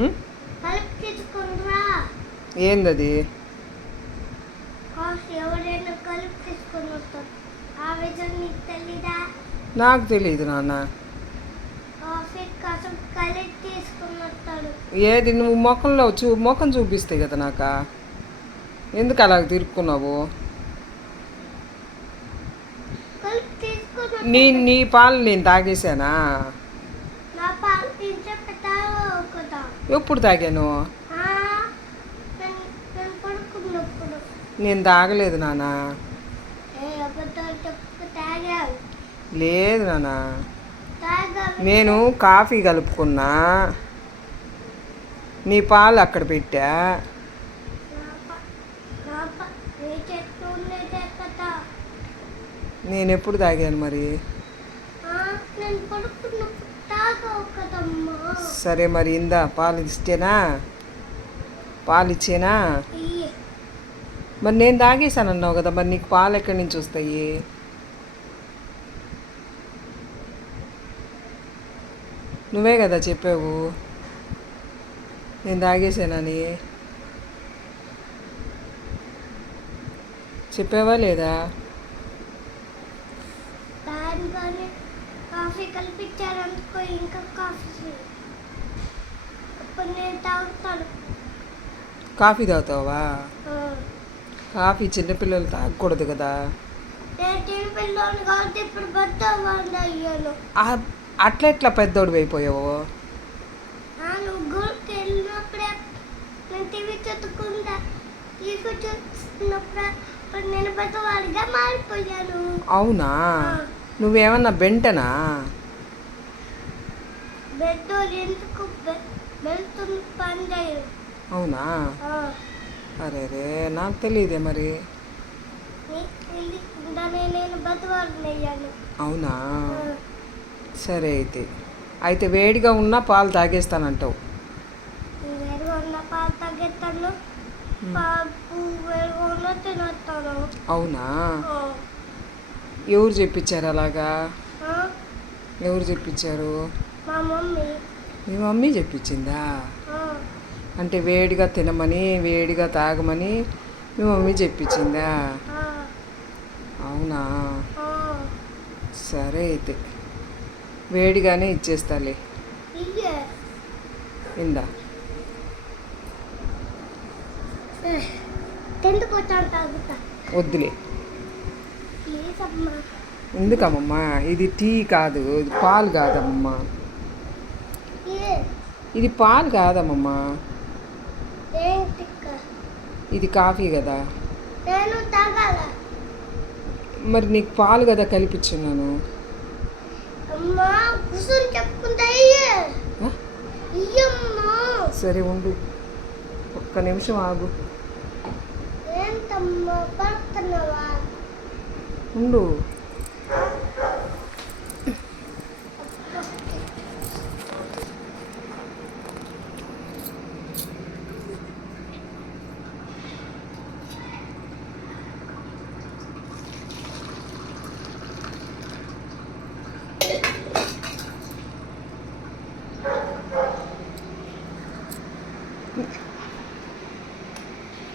ఉం? కలిపి తీసుకుంటా. ఏందది? కాఫీ ఎవరైనా కలిపి తీసుకొని వస్తారు. ఆ విధంగా నీకు తెలీదా? నాకు తెలియదు నాన్న. కాఫీ కోసం కలిపి తీసుకొని వస్తాడు. ఏది నువ్వు ముఖం చూపిస్తే కదా నాక. ఎందుకు అలాగ తిరుక్కున్నావు? కలిపి తీసుకొని నీ పాలు నేను తాగేశానా? నా పాలు తీసుకుంటావు కదా. ఎప్పుడు తాగాను? నేను పడుకున్నప్పుడు. నేను తాగలేదు నాన్న. అబద్ధాలు చెప్పు. తాగావు. లేదు నాన్న. తాగావు. నేను కాఫీ కలుపుకున్నా, నీ పాలు అక్కడ పెట్టా. నీ చెట్టు ఉండేదే కదా. నేను ఎప్పుడు తాగాను మరి? నేను పడుకున్నప్పుడు తాగావు కదమ్మా. సరే మరి ఇందా పాలు ఇస్తేనా? పాలు ఇచ్చేనా? ఇయ్యి. మరి నేను తాగేసాను అన్నావు కదా, మరి నీకు పాలు ఎక్కడి నుంచి వస్తాయి? నువ్వే కదా చెప్పావు నేను తాగేసానని. చెప్పావా లేదా? దానిలోనే కాఫీ కలిపించారనుకో, ఇంకా కాఫీ అప్పుడు నేను తాగుతాను. కాఫీ తాగుతావా? కాఫీ చిన్నపిల్లలు తాగకూడదు కదా. నేను చిన్నపిల్లని కాబట్టి ఇప్పుడు పెద్దవాడిని అయ్యాను. అట్లా పెద్దోడు అయిపోయావు? నువ్వు గుడికి వెళ్ళినప్పుడే నేను టీవీ చూసుకుంటా. టీవీ చూస్తున్నప్పుడు నేను పెద్దవాడిగా మారిపోయాను. అవునా? నువ్వేమన్నా బెంటనా? పెద్దోడు ఎందుకు వెళ్తుంది పని చేయరు. అవునా? అరే రే, నాకు తెలియదే మరి. నేను పెద్దవాడిని అయ్యాను. అవునా? సరే అయితే వేడిగా ఉన్న పాలు తాగేస్తానంటావు. వేడిగా ఉన్న పాలు తాగేస్తాను. పాలు వేడిగా ఉన్న తినేస్తాను. అవునా? ఎవరు చెప్పించారు అలాగా? ఎవరు చెప్పించారు? మా మమ్మీ. మీ మమ్మీ చెప్పించిందా? అంటే వేడిగా తినమని, వేడిగా తాగమని మీ మమ్మీ చెప్పించిందా? అవునా? సరే అయితే వేడిగానే ఇచ్చేస్తాలే. ఇందా. వద్దులే. ఎందుకమ్మమ్మా? ఇది టీ కాదు, ఇది పాలు కాదమ్మా. ఇది పాలు కాదమ్మమ్మా, ఇది కాఫీ కదా. మరి నీకు పాలు కదా కలిపించున్నాను. సరే ఉండు, ఒక్క నిమిషం ఆగు. ఉండు.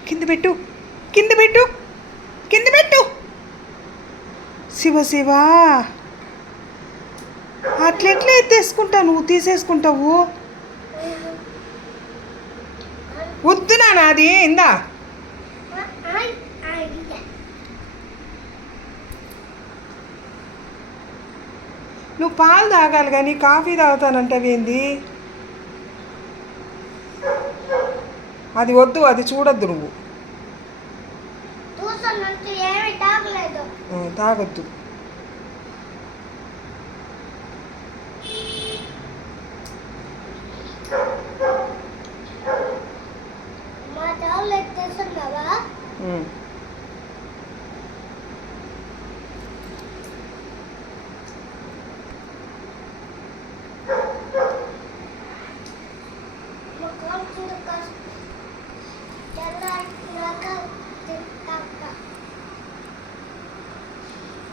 కింద పెట్టు, కింద పెట్టు, కింద పెట్టు. శివ అట్లెట్లా ఎత్తేసుకుంటా, నువ్వు తీసేసుకుంటావు. వద్దు నాన్న, అది ఇందా. నువ్వు పాలు తాగాలి కానీ కాఫీ తాగుతానంటావేంది? అది వద్దు, అది చూడొద్దు నువ్వు. తాగొద్దు.